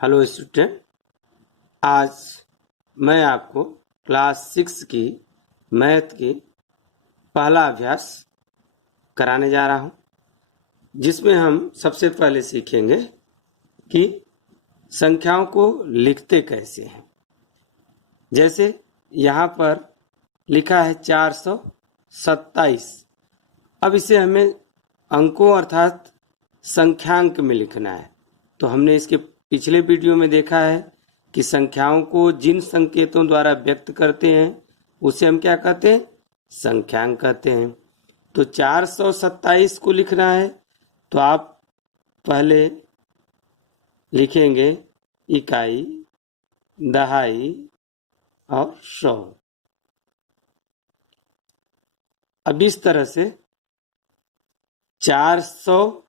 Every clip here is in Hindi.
हेलो स्टूडेंट, आज मैं आपको क्लास 6 की मैथ की पहला अभ्यास कराने जा रहा हूं, जिसमें हम सबसे पहले सीखेंगे कि संख्याओं को लिखते कैसे हैं। जैसे यहाँ पर लिखा है 427। अब इसे हमें अंकों अर्थात संख्यांक में लिखना है। तो हमने इसके पिछले वीडियो में देखा है कि संख्याओं को जिन संकेतों द्वारा व्यक्त करते हैं उसे हम क्या कहते हैं? संख्यांक कहते हैं। तो 427 को लिखना है तो आप पहले लिखेंगे इकाई, दहाई और सौ। अब इस तरह से 400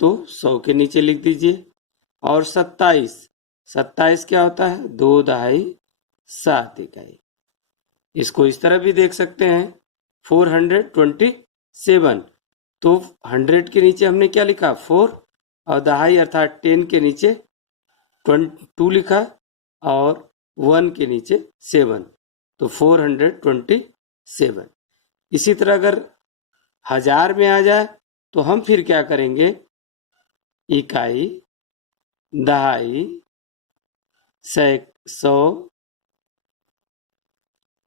तो 100 के नीचे लिख दीजिए, और 27 क्या होता है? 2 दहाई 7 इकाई। इसको इस तरह भी देख सकते हैं 427। तो 100 के नीचे हमने क्या लिखा? 4, और दहाई अर्थात 10 के नीचे 2 लिखा, और 1 के नीचे 7, तो 427। इसी तरह अगर 1000 में आ जाए तो हम फिर क्या करेंगे? इकाई, दहाई, 100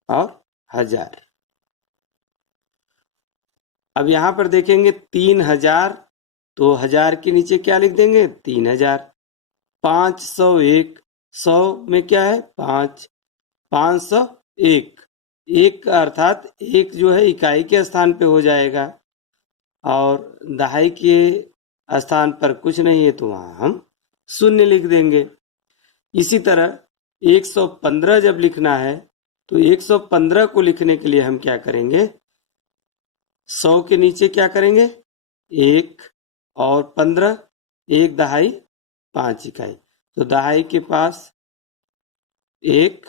और 1000। अब यहां पर देखेंगे 3000, तो 1000 के नीचे क्या लिख देंगे? 3000। 501, 100 में क्या है? 5, 501। एक अर्थात एक जो है इकाई के स्थान पे हो जाएगा, और दहाई के स्थान पर कुछ नहीं है तो वहां हम 0 लिख देंगे। इसी तरह 115 जब लिखना है तो 115 को लिखने के लिए हम क्या करेंगे? 100 के नीचे क्या करेंगे? 1 और 15, 1 दहाई 5 इकाई, तो दहाई के पास 1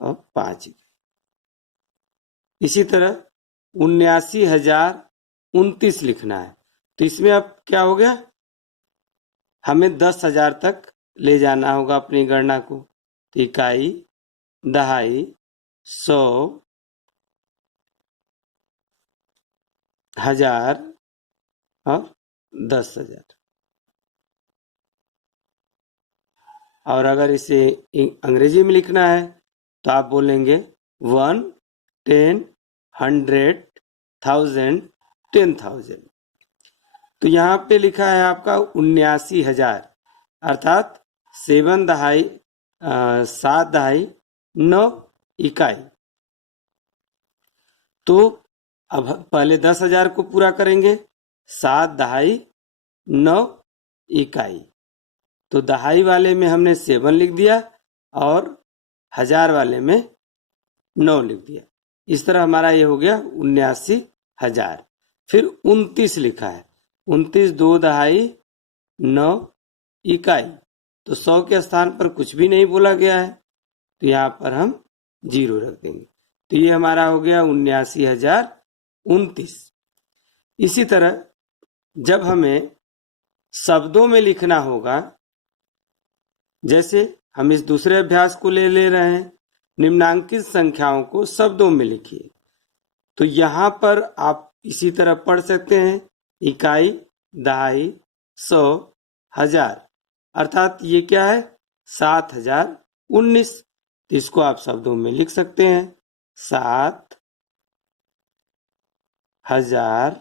और 5 इकाई। इसी तरह 79,029 लिखना है, तो इसमें अब क्या हो गया? हमें 10,000 तक ले जाना होगा अपनी गणना को। तो इकाई, दहाई, 100, 1000 और 10,000। और अगर इसे अंग्रेजी में लिखना है तो आप बोलेंगे 1, 10, 100, 1000, 10,000। तो यहाँ पे लिखा है आपका 79,000, अर्थात 7 दहाई 7 दहाई 9 इकाई। तो अब पहले 10,000 को पूरा करेंगे, 7 दहाई 9 इकाई। तो दहाई वाले में हमने 7 लिख दिया, और 1000 वाले में 9 लिख दिया। इस तरह हमारा ये हो गया 79,000। फिर 29 लिखा है, 29 2 दहाई 9 इकाई। तो 100 के स्थान पर कुछ भी नहीं बोला गया है, तो यहाँ पर हम 0 रख देंगे। तो ये हमारा हो गया 79,029। इसी तरह जब हमें शब्दों में लिखना होगा, जैसे हम इस दूसरे अभ्यास को ले रहे हैं, निम्नांकित संख्याओं को शब्दों में लिखिए। तो यहाँ पर आप इसी तरह पढ़ सकते हैं इकाई, दहाई, 100, 1000, अर्थात ये क्या है? 7,019। तो इसको आप शब्दों में लिख सकते हैं 7,000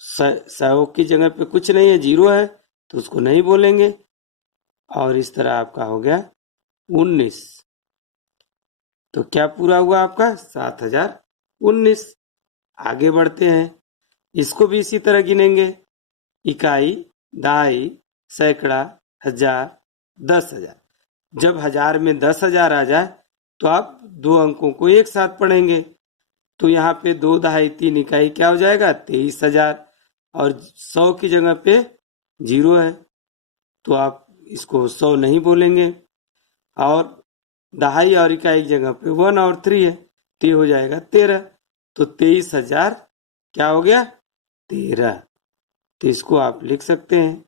100 की जगह पे कुछ नहीं है, 0 है, तो उसको नहीं बोलेंगे। और इस तरह आपका हो गया 19। तो क्या पूरा हुआ आपका? 7,019। आगे बढ़ते हैं, इसको भी इसी तरह गिनेंगे इकाई, दहाई, सैकड़ा, 1000, 10,000। जब 1000 में 10,000 आ जाए तो आप 2 अंकों को एक साथ पढ़ेंगे। तो यहाँ पे 2 दहाई 3 इकाई क्या हो जाएगा? 23,000। और 100 की जगह पे 0 है, तो आप इसको 100 नहीं बोलेंगे। और दहाई और इकाई की जगह पे 1 और 3 है, तो ये हो जाएगा 13। तो 23,000 क्या हो गया? 13। तो इसको आप लिख सकते हैं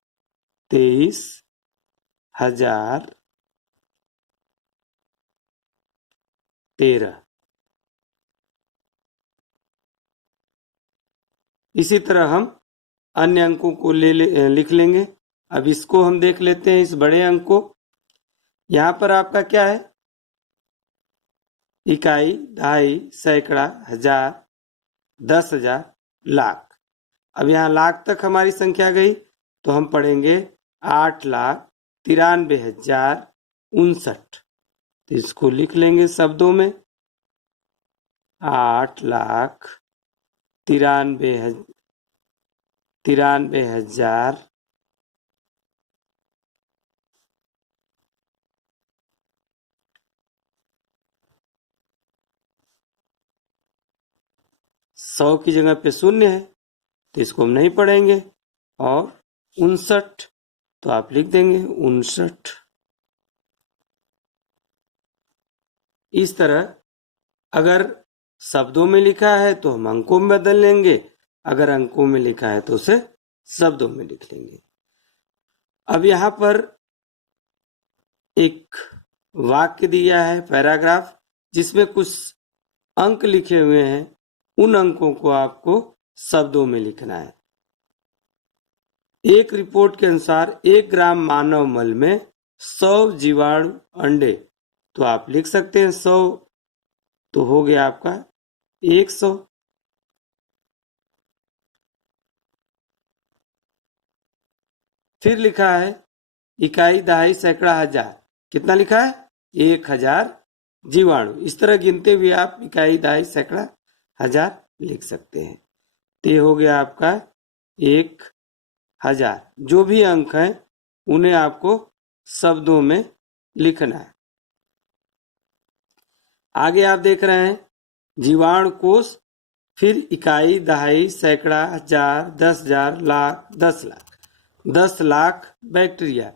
23,013। इसी तरह हम अन्य अंकों को लिख लेंगे। अब इसको हम देख लेते हैं, इस बड़े अंक को। यहाँ पर आपका क्या है, इकाई, दहाई, सैकड़ा, हजार, 10,000, लाख। अब यहाँ लाख तक हमारी संख्या गई तो हम पढ़ेंगे 8,93,059। तो इसको लिख लेंगे शब्दों में 8,93,000 100 की जगह पे 0 है तो इसको हम नहीं पढ़ेंगे। और 59 तो आप लिख देंगे 59। इस तरह अगर शब्दों में लिखा है तो हम अंकों में बदल लेंगे, अगर अंकों में लिखा है तो उसे शब्दों में लिख लेंगे। अब यहाँ पर एक वाक्य दिया है, पैराग्राफ, जिसमें कुछ अंक लिखे हुए हैं। उन अंकों को आपको शब्दों में लिखना है। एक रिपोर्ट के अनुसार 1 ग्राम मानव मल में 100 जीवाणु अंडे, तो आप लिख सकते हैं 100, तो हो गया आपका 100। फिर लिखा है इकाई, दहाई, सैकड़ा, हजार, कितना लिखा है 1000 जीवाणु। इस तरह गिनते हुए आप इकाई, दहाई, सैकड़ा, हजार लिख सकते हैं। तो हो गया आपका 1000। जो भी अंक हैं उन्हें आपको शब्दों में लिखना है। आगे आप देख रहे हैं जीवाणु कोष, फिर इकाई, दहाई, सैकड़ा, हजार, 10,000, लाख, 10 लाख। 10 लाख बैक्टीरिया,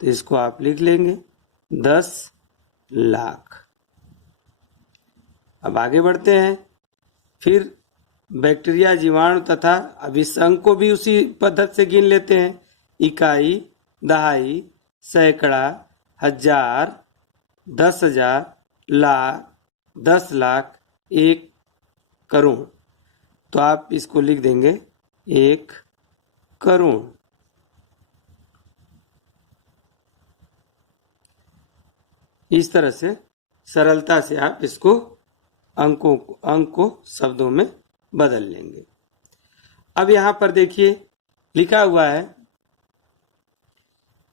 तो इसको आप लिख लेंगे 10 लाख। अब आगे बढ़ते हैं। फिर बैक्टीरिया, जीवाणु तथा, अब इस अंक को भी उसी पद्धति से गिन लेते हैं। इकाई, दहाई, सैकड़ा, हजार, 10,000, लाख, 10 लाख, 1 करोड़। तो आप इसको लिख देंगे 1 करोड़। इस तरह से सरलता से आप इसको अंक को शब्दों में बदल लेंगे। अब यहां पर देखिए लिखा हुआ है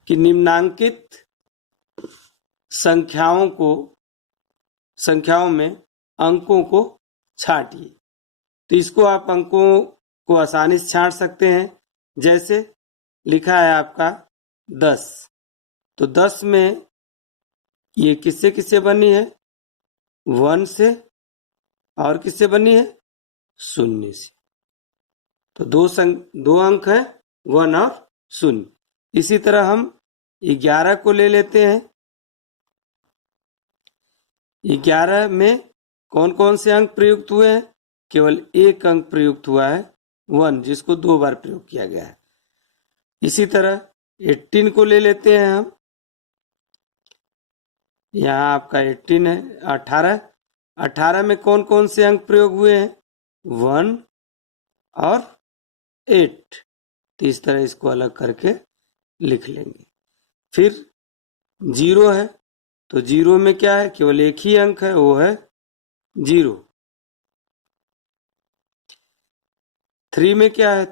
कि निम्नांकित संख्याओं में अंकों को छांटिए। तो इसको आप अंकों को आसानी से छांट सकते हैं। जैसे लिखा है आपका 10, तो 10 में ये किससे किससे बनी है, 1 से, और किससे बनी है, 0 से। तो दो अंक है 1 और 0। इसी तरह हम 11 को ले लेते हैं। 11 में कौन कौन से अंक प्रयुक्त हुए हैं, केवल एक अंक प्रयुक्त हुआ है 1, जिसको 2 बार प्रयोग किया गया है। इसी तरह 18 को ले लेते हैं हम। यहाँ आपका 18 है। 18 में कौन कौन से अंक प्रयोग हुए हैं, 1 और 8। तो इस तरह इसको अलग करके लिख लेंगे। फिर 0 है, तो 0 में क्या है, केवल एक ही अंक है, वो है 0। 3 में क्या है,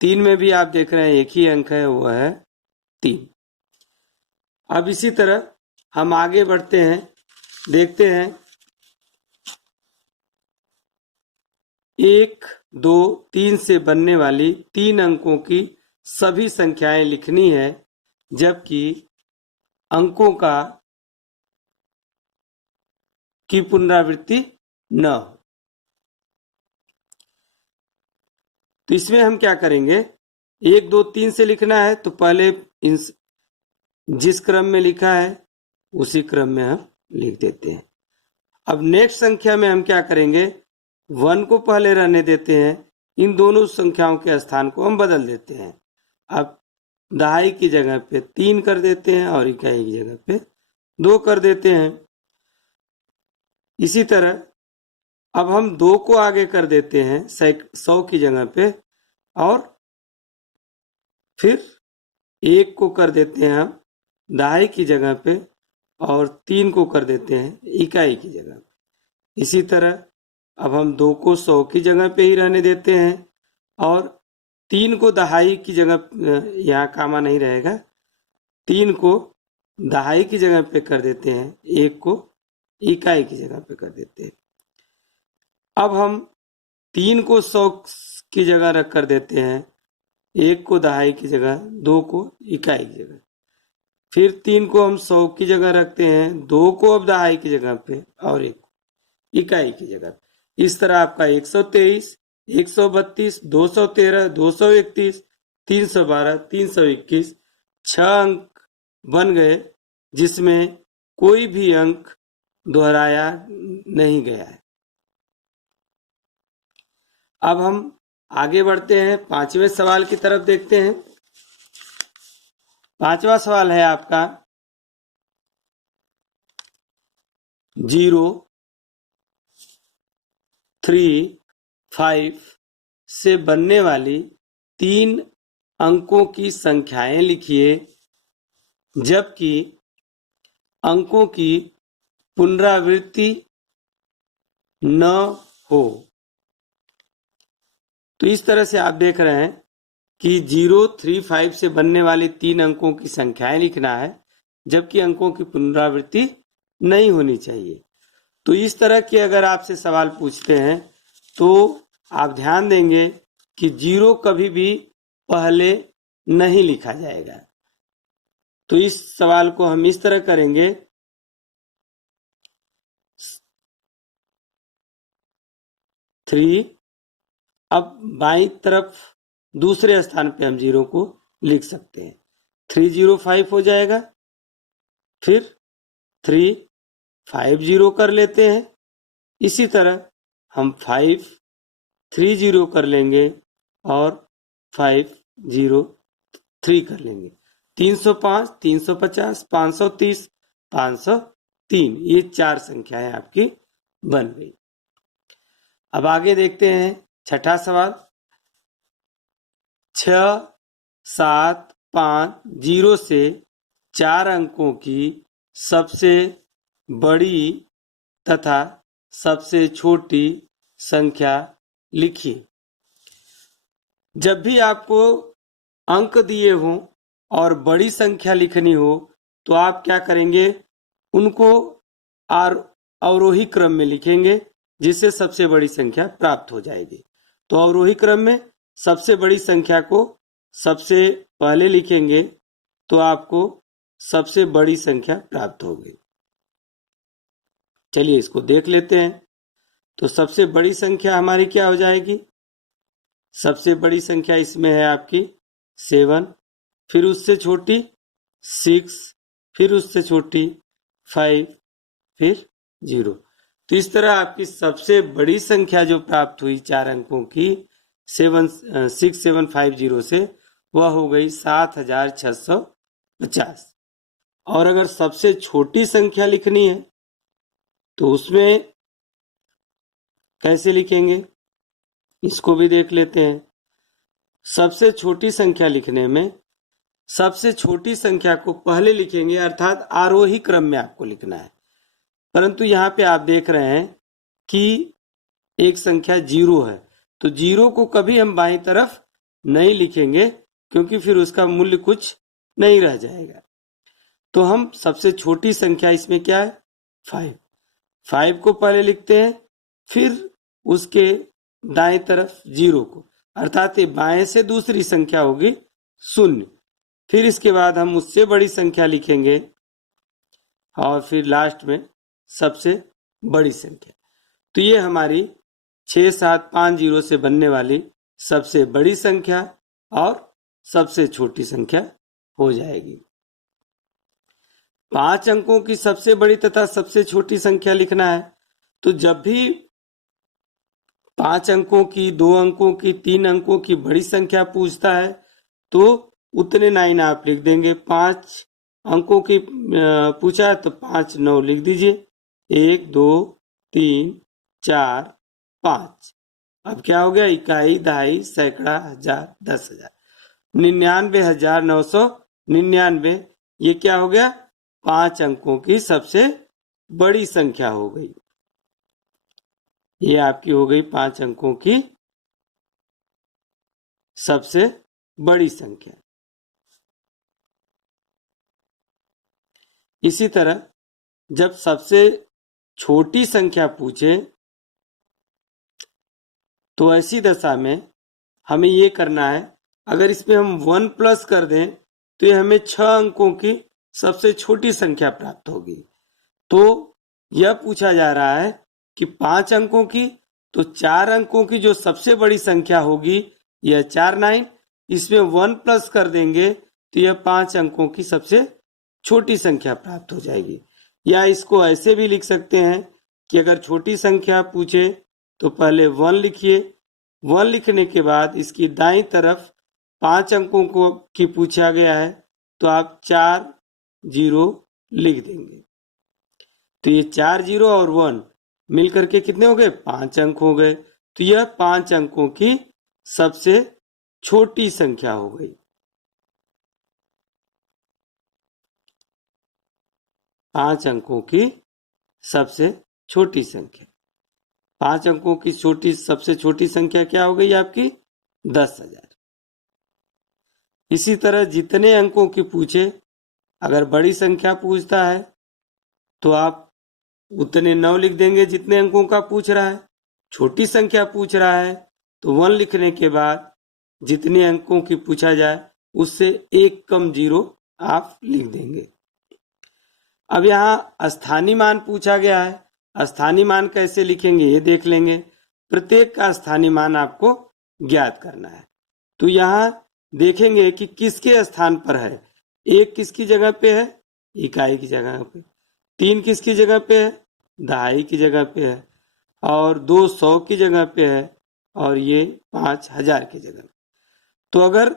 3 में भी आप देख रहे हैं एक ही अंक है, वो है 3। अब इसी तरह हम आगे बढ़ते हैं, देखते हैं 1, 2, 3 से बनने वाली 3 अंकों की सभी संख्याएं लिखनी है, जबकि अंकों की पुनरावृत्ति न हो। तो इसमें हम क्या करेंगे, 1, 2, 3 से लिखना है तो पहले जिस क्रम में लिखा है उसी क्रम में हम लिख देते हैं। अब नेक्स्ट संख्या में हम क्या करेंगे, 1 को पहले रहने देते हैं, इन दोनों संख्याओं के स्थान को हम बदल देते हैं। अब दहाई की जगह पे 3 कर देते हैं और इकाई की जगह पे 2 कर देते हैं। इसी तरह अब हम 2 को आगे कर देते हैं 100 की जगह पे, और फिर 1 को कर देते हैं हम दहाई की जगह पे, और 3 को कर देते हैं इकाई की जगह पे। इसी तरह अब हम 2 को 100 की जगह पे ही रहने देते हैं, और 3 को दहाई की जगह, यहाँ कामा नहीं रहेगा, 3 को दहाई की जगह पे कर देते हैं, 1 को इकाई की जगह पे कर देते हैं। अब हम 3 को 100 की जगह रख कर देते हैं, 1 को दहाई की जगह, 2 को इकाई की जगह। फिर 3 को हम 100 की जगह रखते हैं, 2 को अब दहाई की जगह पे और 1 इकाई की जगह। इस तरह आपका 123, 132, 213, 231, 312, 321 6 अंक बन गए, जिसमें कोई भी अंक दोहराया नहीं गया है। अब हम आगे बढ़ते हैं, 5वें सवाल की तरफ देखते हैं। 5वां सवाल है आपका 0, 3, 5 से बनने वाली 3 अंकों की संख्याएं लिखिए जबकि अंकों की पुनरावृत्ति न हो। तो इस तरह से आप देख रहे हैं कि 0, 3, 5 से बनने वाली 3 अंकों की संख्याएं लिखना है जबकि अंकों की पुनरावृत्ति नहीं होनी चाहिए। तो इस तरह के अगर आपसे सवाल पूछते हैं तो आप ध्यान देंगे कि 0 कभी भी पहले नहीं लिखा जाएगा। तो इस सवाल को हम इस तरह करेंगे, 3, अब बाईं तरफ दूसरे स्थान पे हम 0 को लिख सकते हैं, 305 हो जाएगा। फिर 3, 5, 0 कर लेते हैं। इसी तरह हम 5, 3, 0 कर लेंगे और 5, 0, 3 कर लेंगे। 305, 350, 530, 503, ये 4 संख्याएं आपकी बन गई। अब आगे देखते हैं 6ठा सवाल, 6, 7, 5, 0 से 4 अंकों की सबसे बड़ी तथा सबसे छोटी संख्या लिखिए। जब भी आपको अंक दिए हों और बड़ी संख्या लिखनी हो तो आप क्या करेंगे, उनको अवरोही क्रम में लिखेंगे जिससे सबसे बड़ी संख्या प्राप्त हो जाएगी। तो अवरोही क्रम में सबसे बड़ी संख्या को सबसे पहले लिखेंगे तो आपको सबसे बड़ी संख्या प्राप्त होगी। चलिए इसको देख लेते हैं। तो सबसे बड़ी संख्या हमारी क्या हो जाएगी, सबसे बड़ी संख्या इसमें है आपकी 7, फिर उससे छोटी 6, फिर उससे छोटी 5, फिर 0। तो इस तरह आपकी सबसे बड़ी संख्या जो प्राप्त हुई 4 अंकों की 6750 से, वह हो गई 7650। और अगर सबसे छोटी संख्या लिखनी है तो उसमें कैसे लिखेंगे, इसको भी देख लेते हैं। सबसे छोटी संख्या लिखने में सबसे छोटी संख्या को पहले लिखेंगे, अर्थात आरोही क्रम में आपको लिखना है। परंतु यहाँ पे आप देख रहे हैं कि एक संख्या 0 है, तो 0 को कभी हम बाईं तरफ नहीं लिखेंगे क्योंकि फिर उसका मूल्य कुछ नहीं रह जाएगा। तो हम सबसे छोटी संख्या इसमें क्या है, 5 को पहले लिखते हैं, फिर उसके दाएं तरफ 0 को, अर्थात ये बाएं से दूसरी संख्या होगी 0। फिर इसके बाद हम उससे बड़ी संख्या लिखेंगे और फिर लास्ट में सबसे बड़ी संख्या। तो ये हमारी 6750 से बनने वाली सबसे बड़ी संख्या और सबसे छोटी संख्या हो जाएगी। 5 अंकों की सबसे बड़ी तथा सबसे छोटी संख्या लिखना है। तो जब भी 5 अंकों की, 2 अंकों की, 3 अंकों की बड़ी संख्या पूछता है तो उतने 9 आप लिख देंगे। 5 अंकों की पूछा है तो 5 9 लिख दीजिए। 1 2 3 4 5। अब क्या हो गया? इकाई, दहाई, सैकड़ा, हजार, 10,000। 99,999। ये क्या हो गया? 5 अंकों की सबसे बड़ी संख्या हो गई। ये आपकी हो गई 5 अंकों की सबसे बड़ी संख्या। इसी तरह जब सबसे छोटी संख्या पूछे तो ऐसी दशा में हमें ये करना है, अगर इसमें हम 1 प्लस कर दें तो ये हमें 6 अंकों की सबसे छोटी संख्या प्राप्त होगी। तो यह पूछा जा रहा है कि 5 अंकों की, तो 4 अंकों की जो सबसे बड़ी संख्या होगी यह 4 9, इसमें 1 प्लस कर देंगे तो यह 5 अंकों की सबसे छोटी संख्या प्राप्त हो जाएगी। या इसको ऐसे भी लिख सकते हैं कि अगर छोटी संख्या पूछे तो पहले 1 लिखिए। 1 लिखने के बाद इसकी दाईं तरफ 5 अंकों को की पूछा गया है तो आप 4 0 लिख देंगे। तो ये 4 0 और 1 मिलकर के कितने हो गए? 5 अंक हो गए। तो यह 5 अंकों की सबसे छोटी संख्या हो गई। 5 अंकों की सबसे छोटी संख्या। 5 अंकों की सबसे छोटी संख्या क्या हो गई आपकी? 10,000। इसी तरह जितने अंकों की पूछे, अगर बड़ी संख्या पूछता है तो आप उतने 9 लिख देंगे जितने अंकों का पूछ रहा है। छोटी संख्या पूछ रहा है तो 1 लिखने के बाद जितने अंकों की पूछा जाए उससे एक कम 0 आप लिख देंगे। अब यहाँ स्थानीय मान पूछा गया है। स्थानीय मान कैसे लिखेंगे ये देख लेंगे। प्रत्येक का स्थानीय मान आपको ज्ञात करना है। तो यहाँ देखेंगे कि किसके स्थान पर है। 1 किसकी जगह पे है? इकाई की जगह पे। 3 किसकी जगह पे है? दहाई की जगह पे है। और 2 100 की जगह पे है। और ये 5 1000 की जगह। तो अगर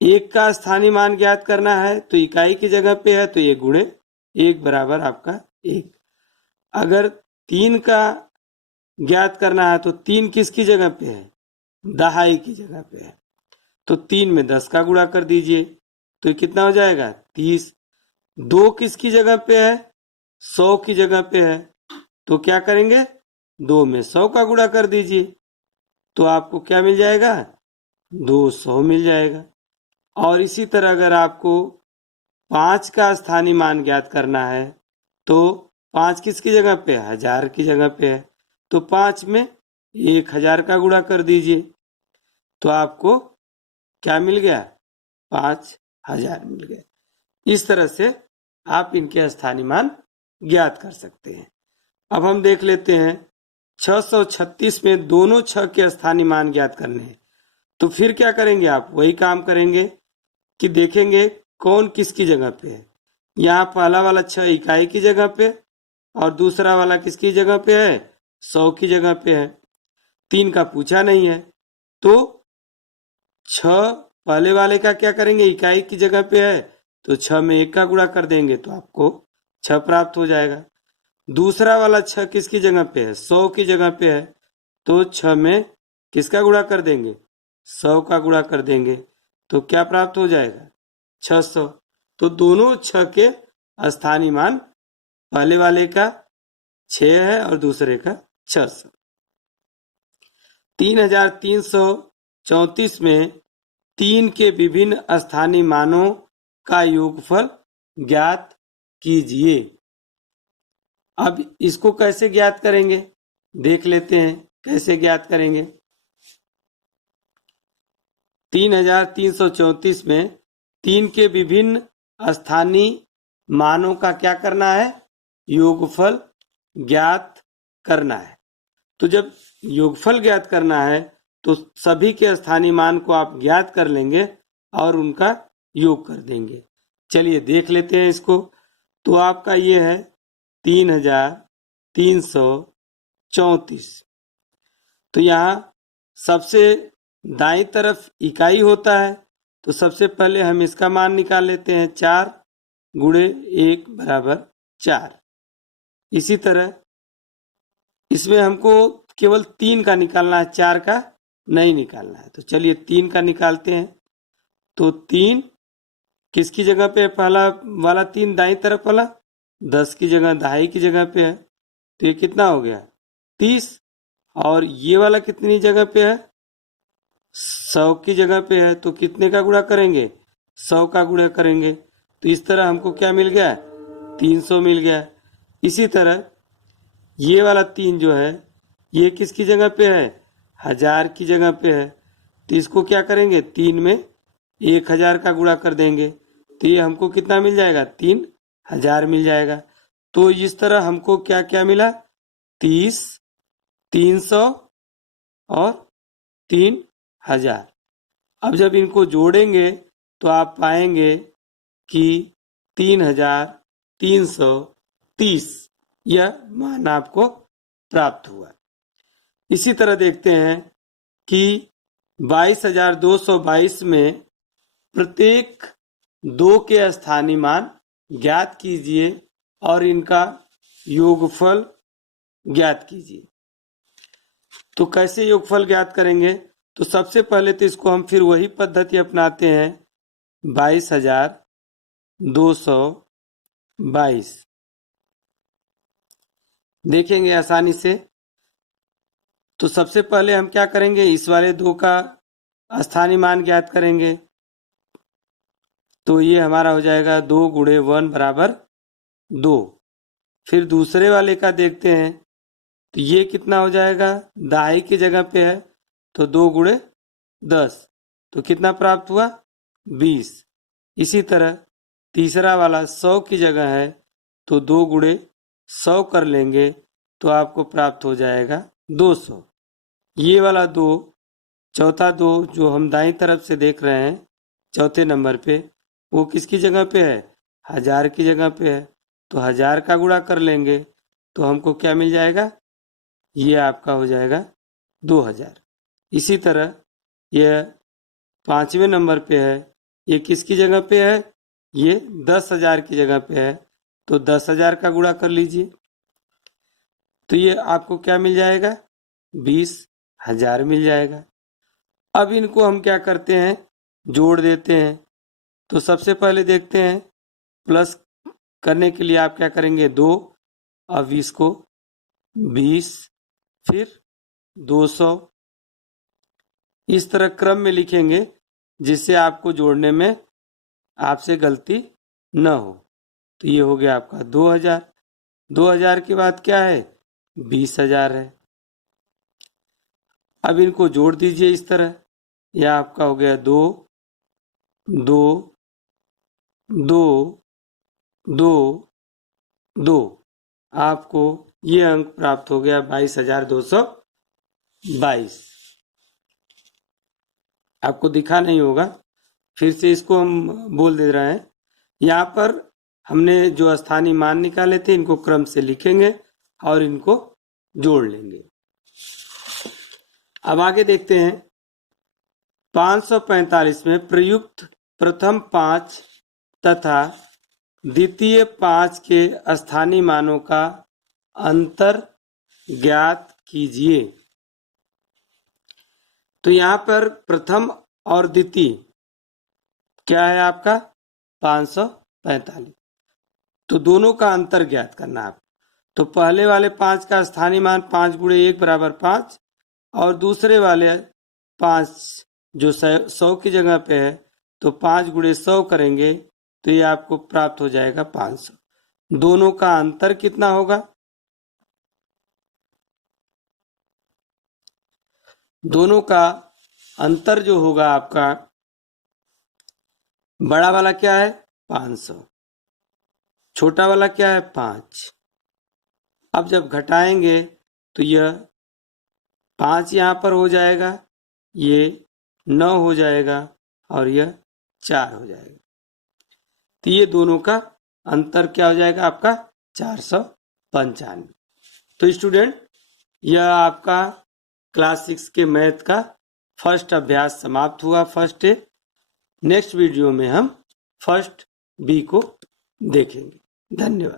1 का स्थानीय मान ज्ञात करना है तो इकाई की जगह पे है तो ये गुणे 1 बराबर आपका 1। अगर 3 का ज्ञात करना है तो 3 किसकी जगह पे है? दहाई की जगह पे है। तो 3 में 10 का गुणा कर दीजिए तो ये कितना हो जाएगा? 30। 2 किसकी जगह पे है? 100 की जगह पे है। तो क्या करेंगे? 2 में 100 का गुणा कर दीजिए तो आपको क्या मिल जाएगा? 200 मिल जाएगा। और इसी तरह अगर आपको 5 का स्थानीय मान ज्ञात करना है तो 5 किसकी जगह पे है? 1000 की जगह पे है। तो 5 में 1000 का गुणा कर दीजिए तो आपको क्या मिल गया? 5000 मिल गया। इस तरह से आप इनके स्थानीय मान ज्ञात कर सकते हैं। अब हम देख लेते हैं 636 में दोनों 6 के स्थानीय मान ज्ञात करने हैं। तो फिर क्या करेंगे? आप वही काम करेंगे कि देखेंगे कौन किसकी जगह पे है। यहाँ पहला वाला 6 इकाई की जगह पे और दूसरा वाला किसकी जगह पे है? 100 की जगह पे है। 3 का पूछा नहीं है तो 6 पहले वाले का क्या करेंगे? इकाई की जगह पे है तो 6 में 1 का गुणा कर देंगे तो आपको 6 प्राप्त हो जाएगा। दूसरा वाला 6 किसकी जगह पे है? 100 की जगह पे है तो 6 में किसका गुणा कर देंगे? 100 का गुणा कर देंगे तो क्या प्राप्त हो जाएगा? 600। तो दोनों 6 के स्थानीय मान पहले वाले का 6 है और दूसरे का 600। 3334 में 3 के विभिन्न स्थानीय मानों का योगफल ज्ञात कीजिए। अब इसको कैसे ज्ञात करेंगे देख लेते हैं। कैसे ज्ञात करेंगे? 3334 में 3 के विभिन्न स्थानीय मानों का क्या करना है? योगफल ज्ञात करना है। तो जब योगफल ज्ञात करना है तो सभी के स्थानीय मान को आप ज्ञात कर लेंगे और उनका योग कर देंगे। चलिए देख लेते हैं इसको। तो आपका ये है 3334। तो यहाँ सबसे दाईं तरफ इकाई होता है, तो सबसे पहले हम इसका मान निकाल लेते हैं। 4 गुणे 1 बराबर 4। इसी तरह इसमें हमको केवल 3 का निकालना है, 4 का नहीं निकालना है। तो चलिए 3 का निकालते हैं। तो 3 किसकी जगह पे है? पहला वाला 3 दाईं तरफ वाला 10 की जगह, दहाई की जगह पे है, तो ये कितना हो गया? 30। और ये वाला कितनी जगह पे है? 100 की जगह पे है, तो कितने का गुणा करेंगे? 100 का गुणा करेंगे। तो इस तरह हमको क्या मिल गया? 300 मिल गया। इसी तरह ये वाला 3 जो है, ये किसकी जगह पे है? 1000 की जगह पे है, तो इसको क्या करेंगे? 3 में 1000 का गुणा कर देंगे, तो ये हमको कितना मिल जाएगा? 3000 मिल जाएगा। तो इस तरह हमको क्या क्या मिला? 30, 300 और 3000। अब जब इनको जोड़ेंगे तो आप पाएंगे कि 3330 यह मान आपको प्राप्त हुआ। इसी तरह देखते हैं कि 22,222 में प्रत्येक 2 के स्थानीय मान ज्ञात कीजिए और इनका योगफल ज्ञात कीजिए। तो कैसे योगफल ज्ञात करेंगे? तो सबसे पहले तो इसको हम फिर वही पद्धति अपनाते हैं। 22,222 देखेंगे आसानी से। तो सबसे पहले हम क्या करेंगे? इस वाले 2 का स्थानीय मान ज्ञात करेंगे। तो ये हमारा हो जाएगा 2 गुणे 1 बराबर 2। फिर दूसरे वाले का देखते हैं, तो ये कितना हो जाएगा? दहाई की जगह पे है, तो 2 गुणे 10, तो कितना प्राप्त हुआ? 20। इसी तरह तीसरा वाला 100 की जगह है, तो 2 गुणे 100 कर लेंगे, तो आपको प्राप्त हो जाएगा 200। ये वाला 2, चौथा 2 जो हम दाईं तरफ से देख रहे हैं चौथे नंबर पे, वो किसकी जगह पे है? 1000 की जगह पे है, तो 1000 का गुणा कर लेंगे, तो हमको क्या मिल जाएगा? ये आपका हो जाएगा 2000। इसी तरह यह 5वें नंबर पे है, ये किसकी जगह पे है? ये 10,000 की जगह पे है, तो 10,000 का गुणा कर लीजिए, तो ये आपको क्या मिल जाएगा? 20,000 मिल जाएगा। अब इनको हम क्या करते हैं? जोड़ देते हैं। तो सबसे पहले देखते हैं, प्लस करने के लिए आप क्या करेंगे? 2 और 20 को 20, फिर 200, इस तरह क्रम में लिखेंगे जिससे आपको जोड़ने में आपसे गलती न हो। तो ये हो गया आपका 2000। 2000 के बाद क्या है? 20,000 है। अब इनको जोड़ दीजिए इस तरह, यह आपका हो गया 2 2 2 2 2। आपको ये अंक प्राप्त हो गया 22,222। आपको दिखा नहीं होगा, फिर से इसको हम बोल दे रहे हैं। यहाँ पर हमने जो स्थानीय मान निकाले थे, इनको क्रम से लिखेंगे और इनको जोड़ लेंगे। अब आगे देखते हैं। 545 में प्रयुक्त प्रथम 5 तथा द्वितीय 5 के स्थानीय मानों का अंतर ज्ञात कीजिए। तो यहाँ पर प्रथम और द्वितीय क्या है आपका? 545। तो दोनों का अंतर ज्ञात करना है। तो पहले वाले 5 का स्थानीय मान 5 गुणे 1 बराबर 5, और दूसरे वाले 5 जो 100 की जगह पे है, तो 5 गुणे 100 करेंगे, तो ये आपको प्राप्त हो जाएगा 500। दोनों का अंतर कितना होगा? दोनों का अंतर जो होगा आपका, बड़ा वाला क्या है? 500, छोटा वाला क्या है? 5। अब जब घटाएंगे तो यह 5 यहाँ पर हो जाएगा, ये 9 हो जाएगा, और यह 4 हो जाएगा। तो ये दोनों का अंतर क्या हो जाएगा आपका? 495। तो स्टूडेंट, यह आपका क्लास 6 के मैथ का फर्स्ट अभ्यास समाप्त हुआ, फर्स्ट ए। नेक्स्ट वीडियो में हम फर्स्ट बी को देखेंगे। धन्यवाद।